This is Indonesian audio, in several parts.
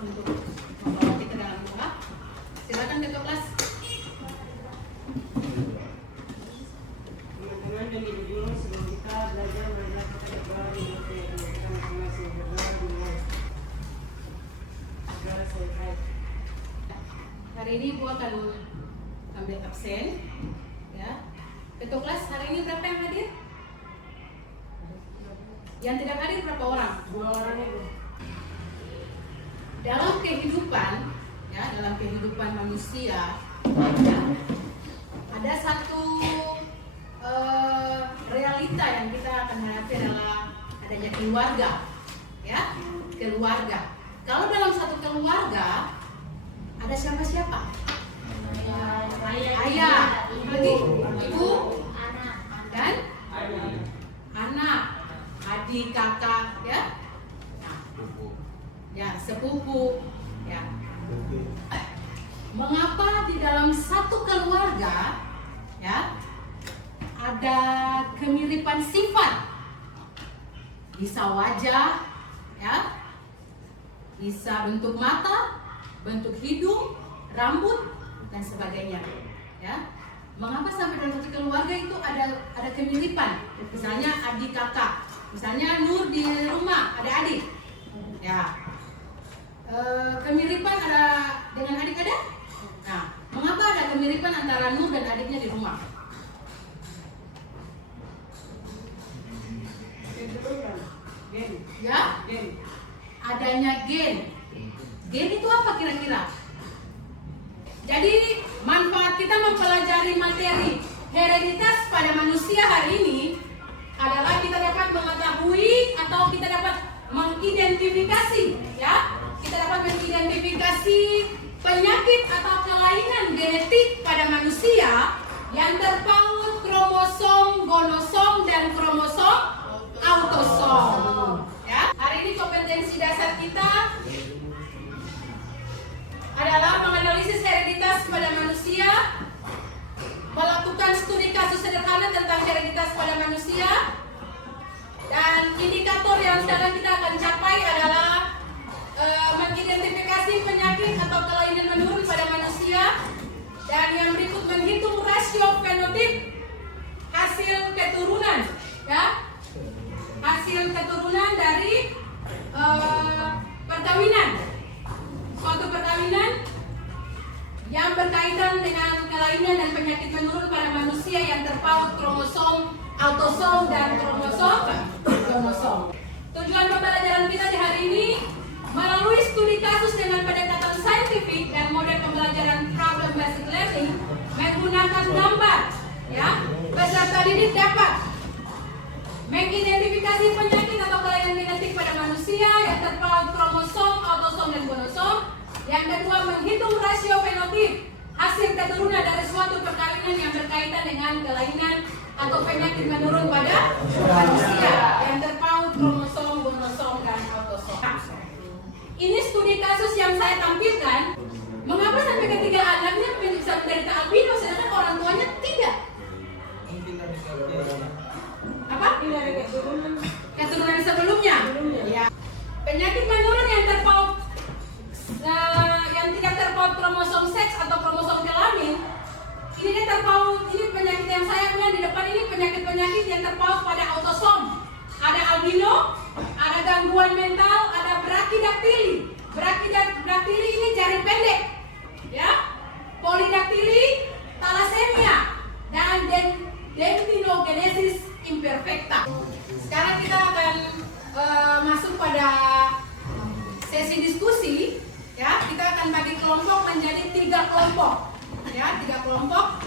untuk membawa kita dalam doa. Silakan Ketua Kelas. Teman-teman dan ibu-ibu, sebelum kita belajar mengenai kita berdoa di kita masing-masing berdoa dulu. Segala sehat. Hari ini Ibu akan ambil absen, ya. Ketua Kelas hari ini berapa yang hadir? Yang tidak hadir berapa orang? 2 orang Ibu. Dalam kehidupan, ya, dalam kehidupan manusia, ya, ada satu realita yang kita akan hadapi adalah adanya keluarga, ya, keluarga. Kalau dalam satu keluarga ada siapa-siapa? Ayah, lagi, ibu, dan anak, adik, kakak, ya, ya, sepupu, ya. Mengapa di dalam satu keluarga, ya, ada kemiripan sifat? Bisa wajah, ya, bisa bentuk mata, bentuk hidung, rambut, dan sebagainya, ya. Mengapa sampai dalam satu keluarga itu ada kemiripan? Misalnya adik kakak, misalnya Nur di rumah ada adik, ya. Kemiripan ada dengan adik ada? Nah, mengapa ada kemiripan antara Nur dan adiknya di rumah? Gen. Ya, Gen. adanya gen. Gen itu apa kira-kira? Jadi manfaat kita mempelajari materi hereditas pada manusia hari ini adalah kita dapat mengetahui atau kita dapat mengidentifikasi, ya. Kita dapat mengidentifikasi penyakit atau kelainan genetik pada manusia yang terpaut kromosom gonosom dan kromosom autosom. Ya. Hari ini kompetensi dasar kita adalah menganalisis hereditas pada manusia, melakukan studi kasus sederhana tentang hereditas pada manusia, dan indikator yang sekarang kita akan capai adalah mengidentifikasi penyakit atau kelainan menurun pada manusia, dan yang berikut menghitung rasio fenotip hasil keturunan, ya, hasil keturunan dari perkawinan, suatu perkawinan yang berkaitan dengan kelainan dan penyakit menurun pada manusia yang terpaut kromosom autosom dan kromosom gonosom. Tujuan pembelajaran kita di hari ini melalui studi kasus dengan pendekatan saintifik dan model pembelajaran problem based learning menggunakan gambar, ya. Peserta didik dapat mengidentifikasi penyakit atau kelainan genetik pada manusia yang terpaut kromosom autosom dan gonosom. Yang kedua, menghitung rasio fenotip hasil keturunan dari suatu perkawinan yang berkaitan dengan kelainan atau penyakit menurun pada manusia yang terpaut kromosom gonosom dan autosom. Ini studi kasus yang saya tampilkan. Mengapa sampai ketiga anaknya bisa menderita albino sedangkan orang tuanya tidak? Apa? Keturunan sebelumnya. Ya. Penyakit menurun yang terpaut, yang tidak terpaut kromosom seks atau kromosom kelamin, ini terpaut. Ini penyakit yang saya punya di depan ini penyakit-penyakit yang terpaut pada autosom. Ada albino, ada gangguan mental, ada brachidaktili. Brachidaktili ini jari pendek, ya. Polidaktili, thalassemia, dan dentinogenesis imperfecta. Sekarang kita akan masuk pada sesi diskusi, ya. Kita akan bagi kelompok menjadi 3 kelompok, ya, 3 kelompok.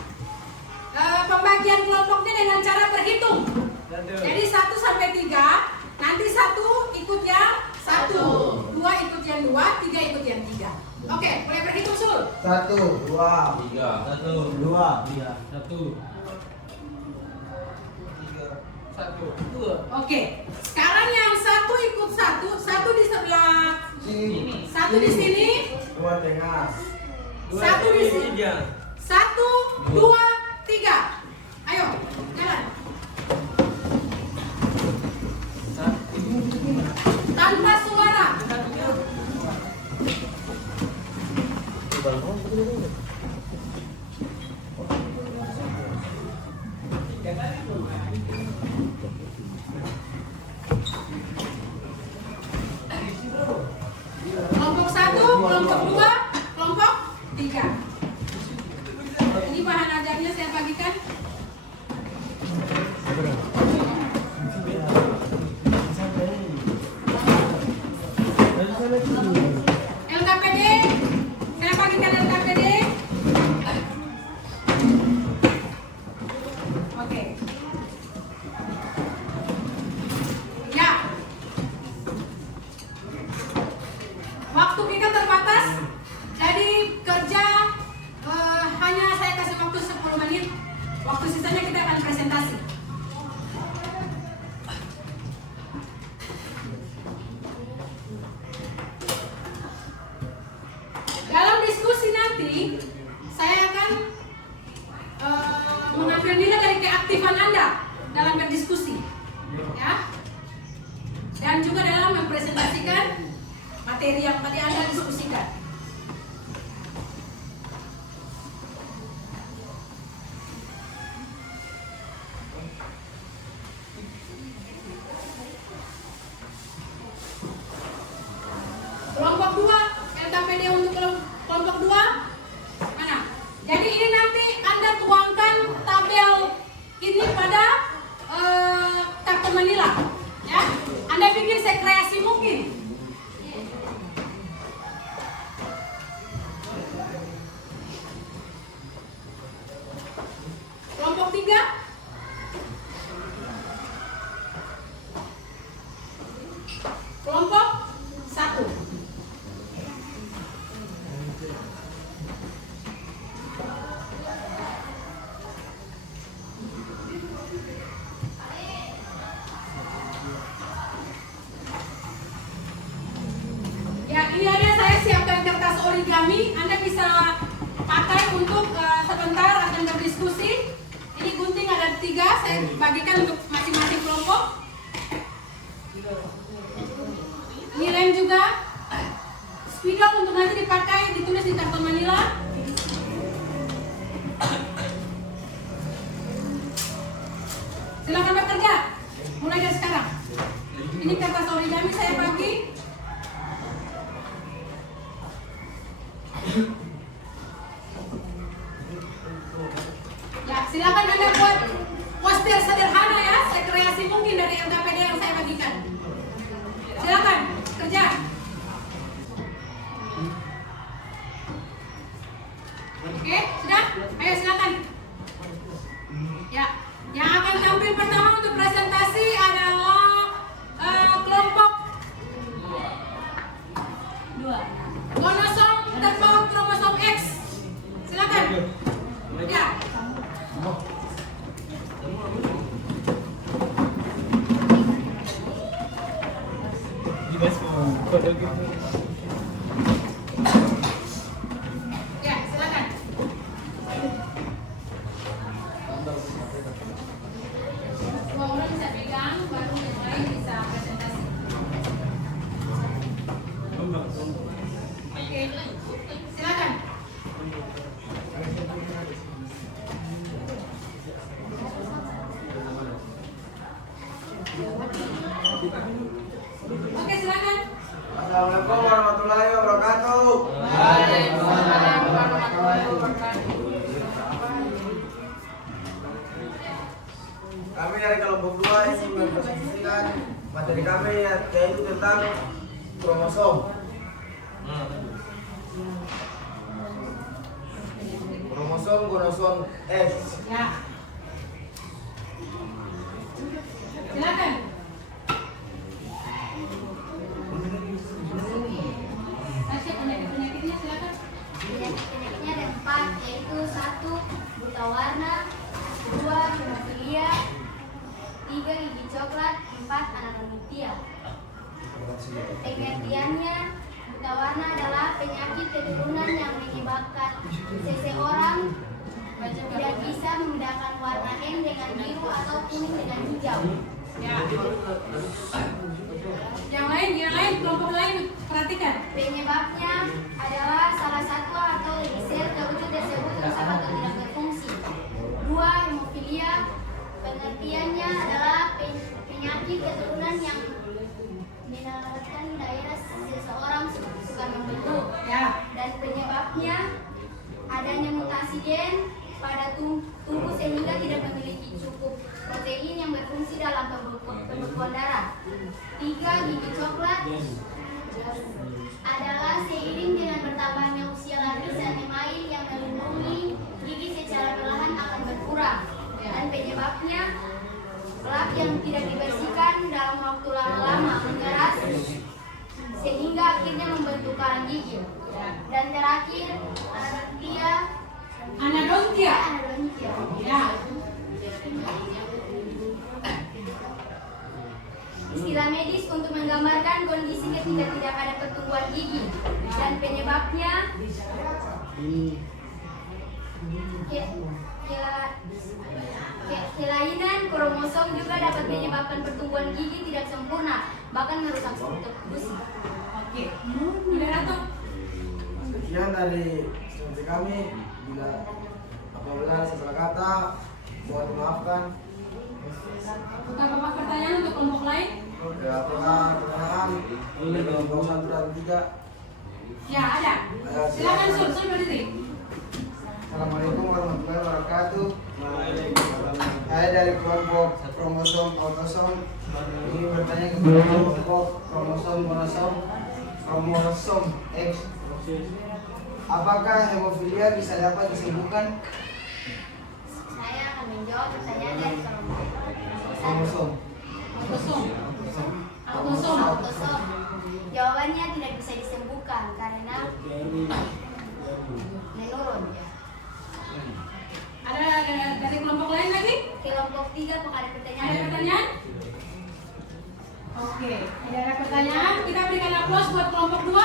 Pembagian kelompoknya dengan cara berhitung. Jadi 1 sampai 3, nanti 1 ikut yang 1, 2 ikut yang 2, 3 ikut yang 3. Oke, mulai berhitung Sul. 1, 2, 3, 1, 2, 3, 1, 2. Oke, sekarang yang 1 ikut 1, 1 di sebelah Sini. 1 di sini, 2 tengah. 1 di sini. 1, 2, 3. Ayo, jalan. Tanpa suara. presentasikan materi yang tadi Anda diskusikan. Kelompok 2, LKPD untuk kelompok 2 mana? Jadi ini nanti Anda tuangkan tabel ini pada kartu manila, ya. Anda bikin sekreasi mungkin. Kelompok 3, kelompok 1. Ya, ini ada saya siapkan kertas origami. Anda bisa pakai untuk sebentar akan berdiskusi. Ini gunting ada 3, saya bagikan untuk masing-masing kelompok. Ini rem juga. Spidol untuk nanti dipakai, ditulis di kartu manila. Silakan bekerja. Mulai dari sekarang. Ini kertas origami saya bagi. Ya, silakan Anda buat poster sederhana ya, sekreasi mungkin dari LKPD yang saya bagikan. Silakan kerja. Oke, sudah? Ayo silakan. Ya, yang akan tampil pertama untuk presentasi adalah kelompok 2. Kromosom terpaut kromosom X. Silakan. Ya. Ya, silakan. Semua orang bisa pegang, baru yang lain bisa presentasi. Oke, silakan. Oke, silakan. Assalamualaikum warahmatullahi wabarakatuh. Waalaikumsalam warahmatullahi wabarakatuh. Kami dari kelompok 2 ingin mempresentasikan materi kami yaitu tentang kromosom. Kromosom X. Ya. Silakan. Tasya, penyakit-penyakitnya silakan. Penyakit-penyakitnya ada 4, yaitu 1. Buta warna, 2. Hemofilia, 3. Gigi coklat, 4. Ananoidea. Pengertiannya, buta warna adalah penyakit keturunan yang menyebabkan seseorang tidak bisa membedakan warna M dengan biru atau kuning dengan hijau. Ya. Yang lain, kelompok lain perhatikan. Penyebabnya adalah salah satu atau lebih sel kewujud tersebut rusak atau tidak berfungsi. 2. Hemofilia. Pengertiannya adalah penyakit keturunan yang menyebabkan daerah seseorang suka membentuk. Ya. Dan penyebabnya adanya mutasi gen pada tubuh sehingga tidak memiliki cukup protein yang berfungsi dalam pembekuan darah. 3. Gigi coklat adalah seiring dengan bertambahnya usia lapisan email yang melindungi gigi secara perlahan akan berkurang. Dan penyebabnya lap yang tidak dibersihkan dalam waktu lama mengeras sehingga akhirnya membentuk karang gigi. Dan terakhir Anodontia. Ya. Istilah medis untuk menggambarkan kondisi ketika tidak ada pertumbuhan gigi dan penyebabnya Kelainan kromosom juga dapat menyebabkan pertumbuhan gigi tidak sempurna, bahkan merusak struktur gusi. Oke. Moderator. Sekian dari instruksi kami. Bila apabila saya salah kata, mohon dimaafkan. Bukan Bapak pertanyaan untuk kelompok lain? Oke, apakah pertanyaan dari kelompok 1 dan 3? Ya, ada. Silakan Sul berdiri. Assalamualaikum warahmatullahi wabarakatuh. Saya dari kelompok kromosom autosom ingin bertanya kepada kelompok kromosom X. Apakah hemofilia bisa dapat disembuhkan? Saya akan menjawab pertanyaan dari kelompok Kromosom. autosom. Jawabannya tidak bisa disembuhkan karena menurun. Ada dari kelompok lain lagi? Kelompok 3 apakah ada Ada pertanyaan? pertanyaan? Oke, tidak ada pertanyaan. Kita berikan aplaus buat kelompok 2.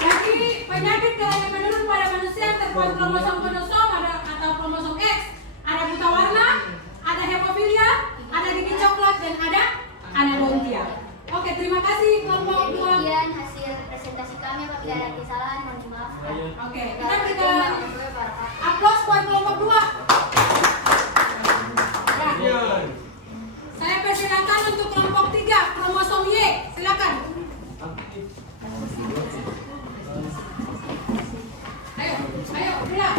Jadi penyakit kelainan menurun pada manusia yang terpaut kromosom atau kromosom X, ada buta warna, ada hemofilia, ada gigi coklat, dan ada anodontia. Oke, terima kasih kelompok 2. Demikian hasil presentasi kami. Apabila ada kesalahan mohon dimaafkan. Oke, kita berikan aplaus buat kelompok 2. Ya. Saya persilakan untuk kelompok 3, kromosom Y. Silakan. Ayo, gerak.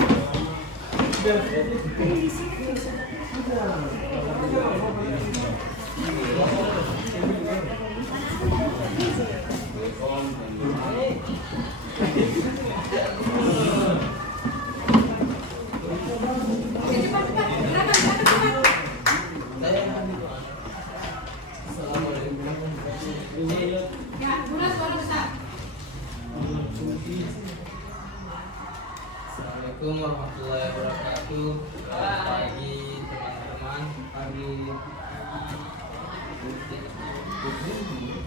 Oke, cepat. Gerakan cepat. Ya, guna suara besar. Assalamualaikum warahmatullahi wabarakatuh. Selamat pagi teman-teman.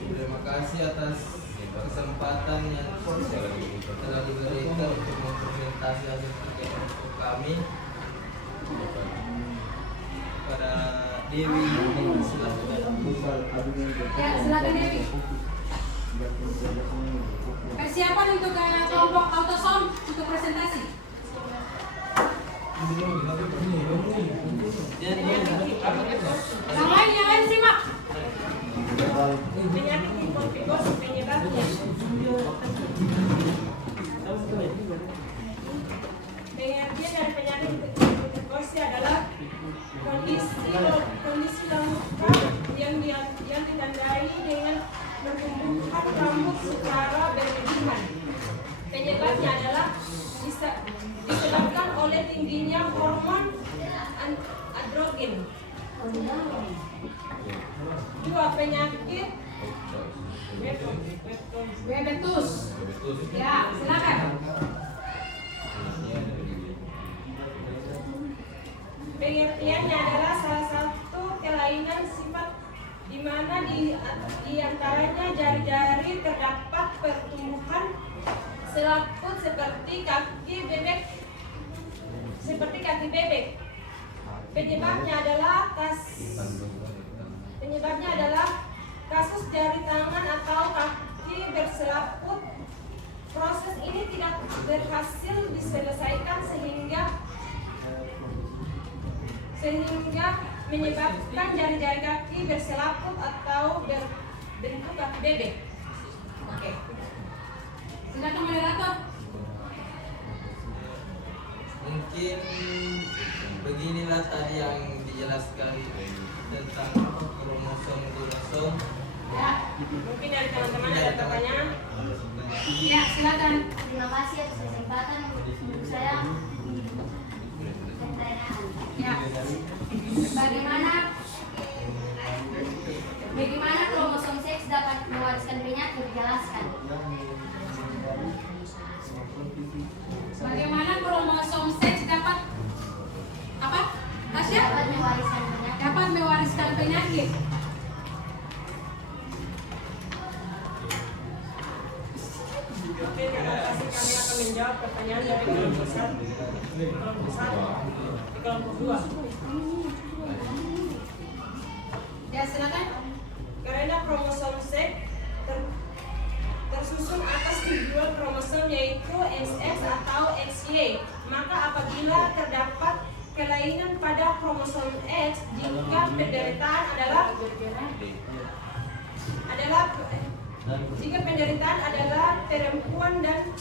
Terima kasih atas kesempatan yang telah diberikan untuk mempresentasi hasil kerja kami pada Dewi. Ya, silakan Dewi. Persiapan untuk kelompok autosom untuk presentasi. Yang lain simak. Penyakit hipofigos penyebabnya. Pengertian dari penyakit hipofigos adalah kondisi lengkap yang ditandai dengan pertumbuhan rambut secara berlebihan. Penyebabnya adalah disebabkan oleh tingginya hormon androgen. 2. Penyakit Diabetes. Ya, silakan. Pengertiannya adalah salah satu kelainan sifat di mana di antaranya jari-jari terdapat pertumbuhan selaput seperti kaki bebek. Penyebabnya adalah kasus jari tangan atau kaki berselaput. Proses ini tidak berhasil diselesaikan sehingga menyebabkan jari-jari kaki berselaput atau berbentuk kaki bebek. Oke. Silakan moderator. Mungkin beginilah tadi yang dijelaskan tentang kromosom. Ya. Mungkin dari teman-teman ada pertanyaan. Ya, silakan. Terima kasih atas kesempatan untuk saya pertanyaan. Ya. Bagaimana kromosom seks dapat mewariskan penyakit? Jelaskan. Bagaimana kromosom seks dapat apa? Tasya? Dapat mewariskan penyakit. Dapat mewariskan penyakit. Oke, terima kasih. Kami akan menjawab pertanyaan dari kelompok 1. Kelompok 1 di kelompok 2. Ya, silakan. Karena kromosom seks tersusun atas tujuan kromosom yaitu XX atau XY, maka apabila terdapat kelainan pada kromosom X, jika penderitaan adalah perempuan dan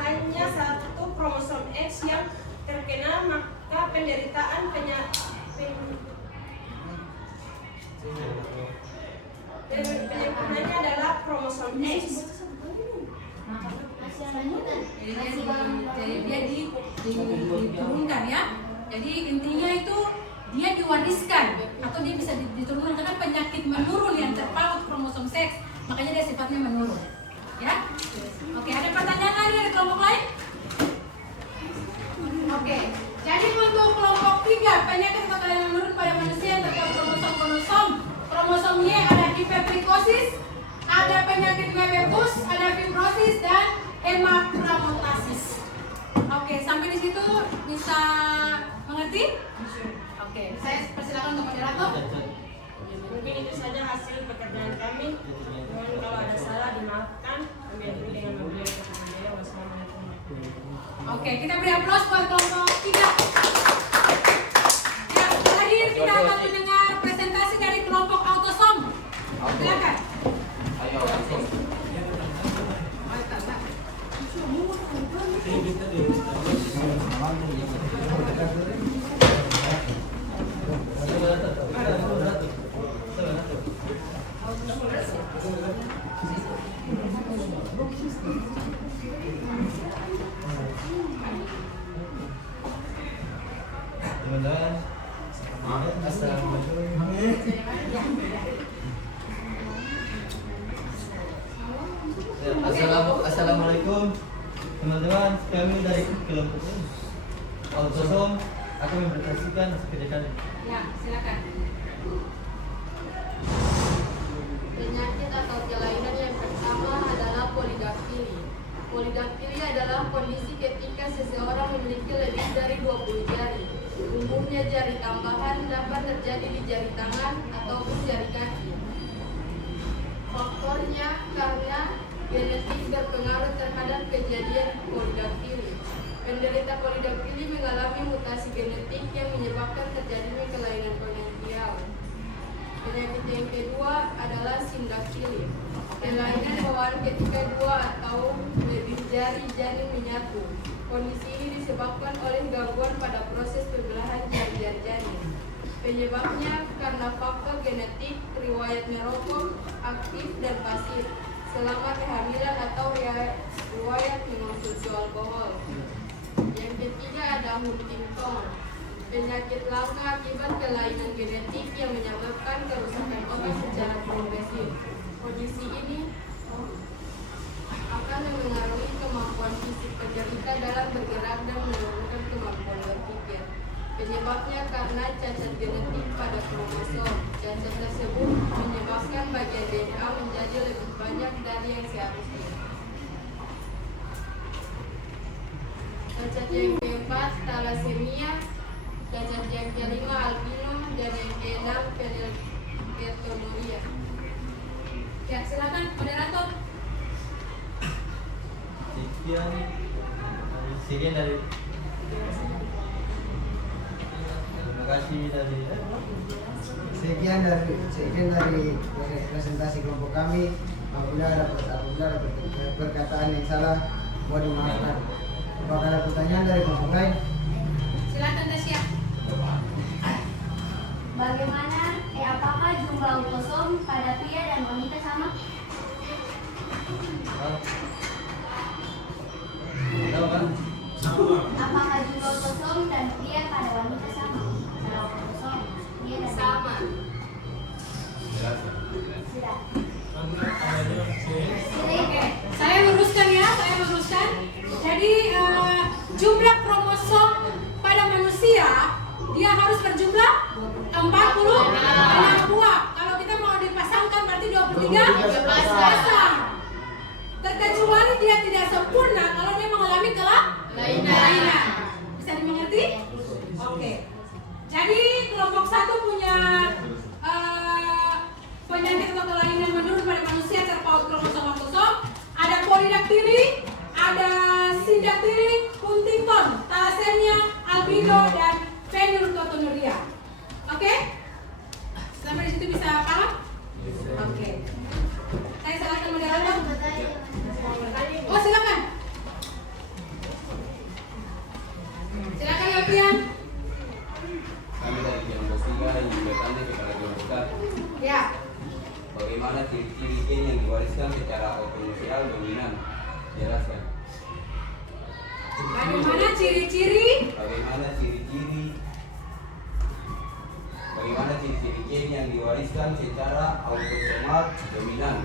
hanya satu kromosom X yang terkena, maka penyeritanya adalah kromosom X. Jadi dia diturunkan ya. Jadi intinya itu dia diwariskan atau dia bisa diturunkan karena penyakit menurun yang terpaut kromosom seks, makanya dia sifatnya menurun. Ya. Oke, ada pertanyaan lagi dari kelompok lain? Oke. Jadi untuk kelompok 3, penyakit atau kelainan menurun pada manusia yang terpaut kromosom Y ada hipertrikosis, ada penyakit Weber-Busch, ada fibrosis dan hemochromatosis. Oke, sampai di situ bisa mengerti? Oke, saya persilakan untuk moderator. Mungkin itu saja hasil pekerjaan kami. Mohon kalau ada salah dimaafkan. Kami akhiri dengan memberi kepada wassalamualaikum. Oke, kita beri aplaus buat kelompok 3. Ya, terakhir kita akan mendengar presentasi dari kelompok autosom. Silakan. Ayo langsung. Assalamualaikum teman-teman, kami dari kelompok autosom akan mempresentasikan hasil kerja kami. Ya, silakan. Penyakit atau kelainan yang pertama adalah polidaktili. Polidaktili adalah kondisi ketika seseorang memiliki lebih dari 20 jari. Umumnya jari tambahan dapat terjadi di jari tangan ataupun jari kaki. Faktornya karena genetik berpengaruh terhadap kejadian polidaktili. Penderita polidaktili mengalami mutasi genetik yang menyebabkan terjadinya kelainan kongenital. Penyakit yang kedua adalah sindaktili. Kelainan bawaan ketika 2 atau lebih jari janin menyatu. Kondisi ini disebabkan oleh gangguan pada proses pembelahan jari-jari janin. Penyebabnya karena faktor genetik, riwayat merokok, aktif dan pasif, selama kehamilan atau riwayat mengonsumsi alkohol. Yang ketiga ada Huntington, penyakit langka akibat kelainan genetik yang menyebabkan kerusakan otak secara progresif. Kondisi ini akan mempengaruhi kemampuan fisik penderita dalam bergerak dan menurunkan kemampuan berpikir. Penyebabnya karena cacat genetik pada kromosom. Cacat tersebut menyebabkan bagian DNA menjadi lebih banyak dari yang seharusnya. Cacat yang keempat, thalassemia. Cacat yang kelima, albino. Dan yang keenam, phenylketonuria. Ya, silakan moderator. Sekian dari terima kasih dari Sekian dari presentasi kelompok kami. Apabila ada perkataan yang salah, mohon dimaafkan. Apakah ada pertanyaan dari kelompok lain? Silakan Tasya. Apakah jumlah autosom pada pria dan wanita sama? tahu kan? Apakah jumlah autosom dan pria pada wanita sama? Kalau autosom pria dan Sama. Sudah. Oke, saya luruskan ya, Jadi jumlah kromosom pada manusia dia harus berjumlah 46 buah. Kalau kita mau dipasangkan berarti 23 pasang. Terkecuali dia tidak sempurna. kelainan. Bisa dimengerti? Oke. Jadi kelompok 1 punya penyakit atau kelainan menurun pada manusia terpaut kromosom. Ada polidaktili, ada sindaktili, Huntington, thalassemia, albino, dan phenylketonuria. Oke? Sampai di situ bisa paham? Oke. Saya silakan moderator. Oh, silakan. Silakan Alfian. Kami dari kelompok 3 ingin bertanya kepada kelompok 1. Ya. Bagaimana ciri-ciri gen yang diwariskan secara autosomal dominan? Jelaskan. Bagaimana ciri-ciri gen yang diwariskan secara autosomal dominan?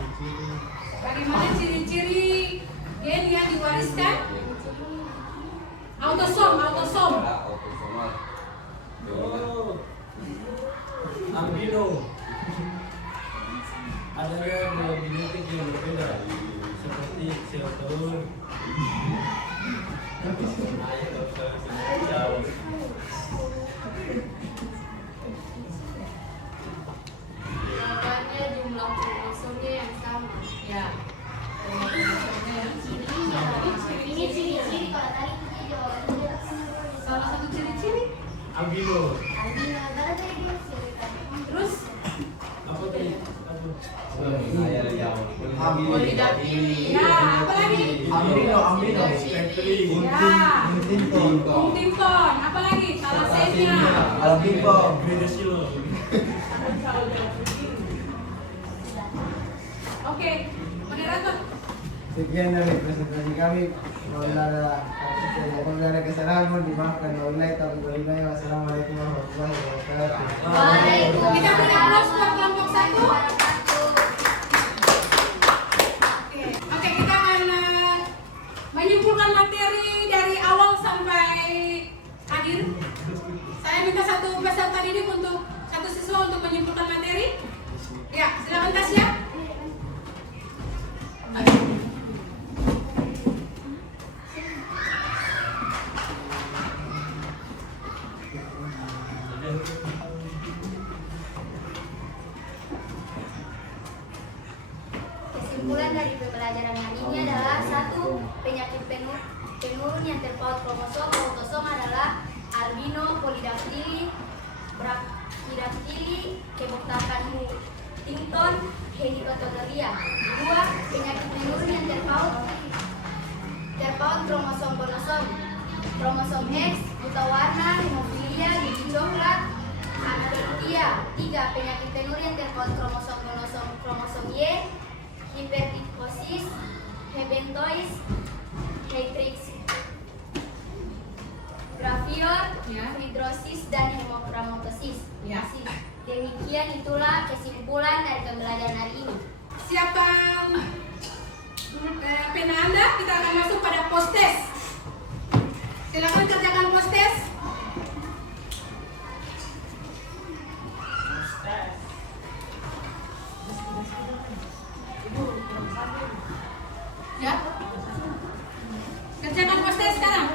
Bagaimana ciri-ciri gen yang diwariskan? Autosom. Secara autosomal dominan. Albino adanya dua genetik yang berbeda seperti sel telur. Jawabannya jumlah kromosomnya yang sama. Ya. Ini ciri-ciri kalau tadi dia jawabannya Salah satu ciri-ciri. Albino. albino. Karena tadi dia ceritakan. Terus Apa tadi? Saya jawab. Polidaktili. ya, apa lagi? Ambino. Spektri. Ya. Huntington. Huntington, apa lagi? Thalassemia. Albino. Bredesilo. Oke, moderator. Sekian dari presentasi kami. Apabila ada kesalahan mohon dimaafkan. Wassalamualaikum warahmatullahi wabarakatuh. Waalaikumsalam. Kita beri aplaus buat kelompok 1. Oke, kita akan menyimpulkan materi dari awal sampai akhir. Saya minta satu peserta didik untuk satu siswa untuk menyimpulkan materi. Ya, silakan Tasya. Kesimpulan dari pembelajaran hari ini adalah 1. Penyakit penurun yang terpaut kromosom autosom adalah albino, polidaktili, brachydactyly, keboktakan Huntington, helicotonuria. 2. Penyakit menurun yang terpaut kromosom X, buta warna, hemofilia, gigi coklat, anorexia. 3. Penyakit penurun yang terpaut kromosom Y, hipertrichosis, hebentois, hetrix, gravior, Ya. hidrosis, dan hemochromatosis. Ya. Demikian itulah kesimpulan dari pembelajaran hari ini. Siapkan pena Anda, kita akan masuk pada post test. Silakan kerjakan post test. Ya. Kerjakan post test sekarang.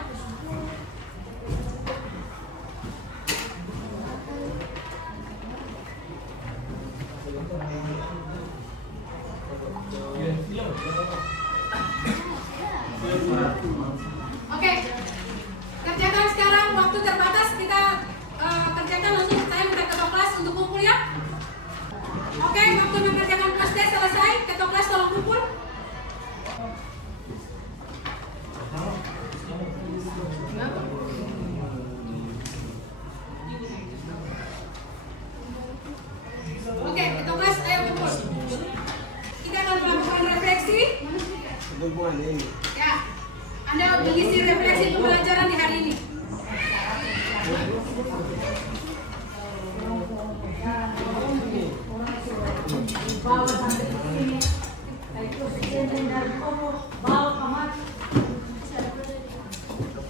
Oke, kerjakan sekarang, waktu terbatas, kita kerjakan langsung. Saya minta ketua kelas untuk kumpul ya. Oke, waktu mengerjakan kelas tes selesai, ketua kelas tolong kumpul. Oke, ketua kelas ayo kumpul. Kita akan melakukan refleksi. Ya, Anda mengisi refleksi pembelajaran di hari ini.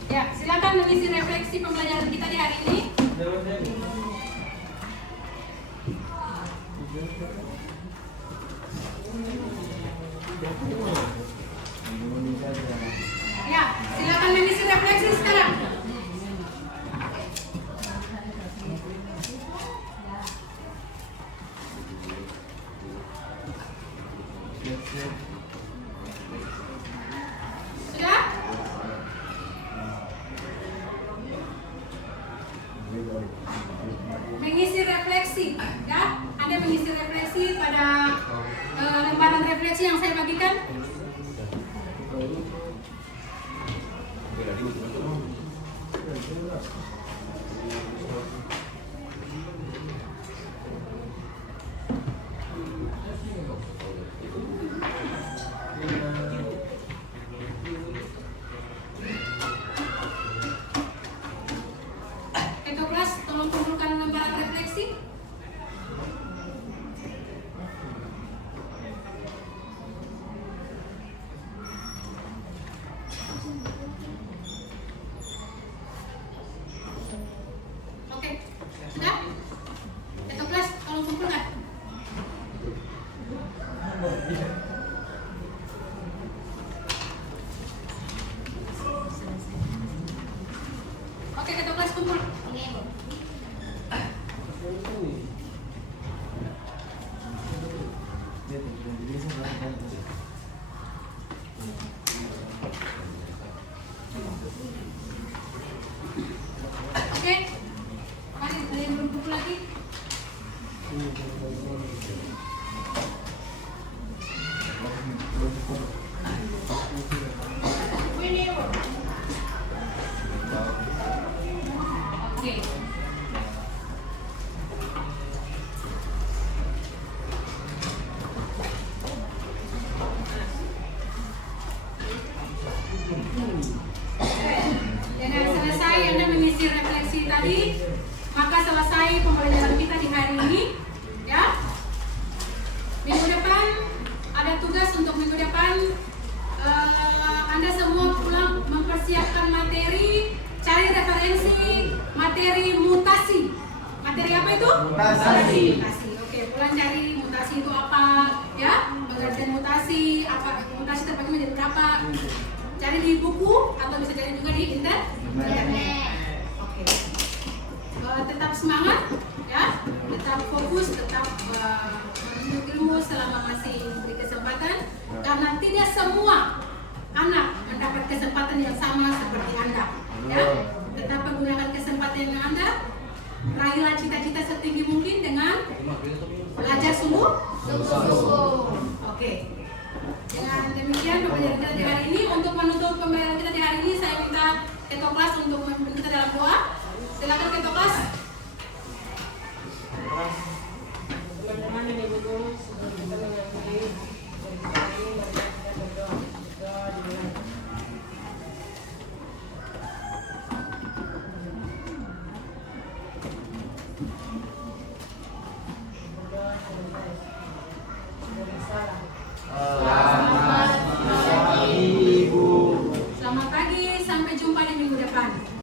Ya, silakan mengisi refleksi pembelajaran kita di hari ini. Ya, silakan mengisi refleksi refleksi, ya. Anda mengisi refleksi pada lembaran refleksi yang saya bagikan. Ketua kelas, tolong kumpulkan lembaran refleksi. Oke, sudah? Ketua kelas, tolong kumpulkan. Oke, ketua kelas kumpul. Ini Bu. Oke, mari ada yang belum kumpul lagi. Oke. Dengan selesai Anda mengisi refleksi tadi, maka selesai pembelajaran kita di hari ini, ya. Minggu depan ada tugas untuk minggu depan. Anda semua pulang mempersiapkan materi, cari referensi materi mutasi. Materi apa itu? Mutasi. Mutasi. Oke, pulang cari mutasi itu apa, ya? Pengertian mutasi, apa mutasi terbagi menjadi berapa? Cari di buku atau bisa cari juga di internet. Oke. Tetap semangat, ya. Tetap fokus, tetap menuntut ilmu selama masih diberi kesempatan. Karena tidak semua anak mendapat kesempatan yang sama seperti Anda, ya. Tetap menggunakan kesempatan yang Anda. Raihlah cita-cita setinggi mungkin dengan belajar sungguh-sungguh. Oke. Dengan demikian pembelajaran kita di hari ini, untuk menutup pembelajaran kita di hari ini, saya minta ketua kelas untuk memimpin kita dalam doa. Silakan ketua kelas.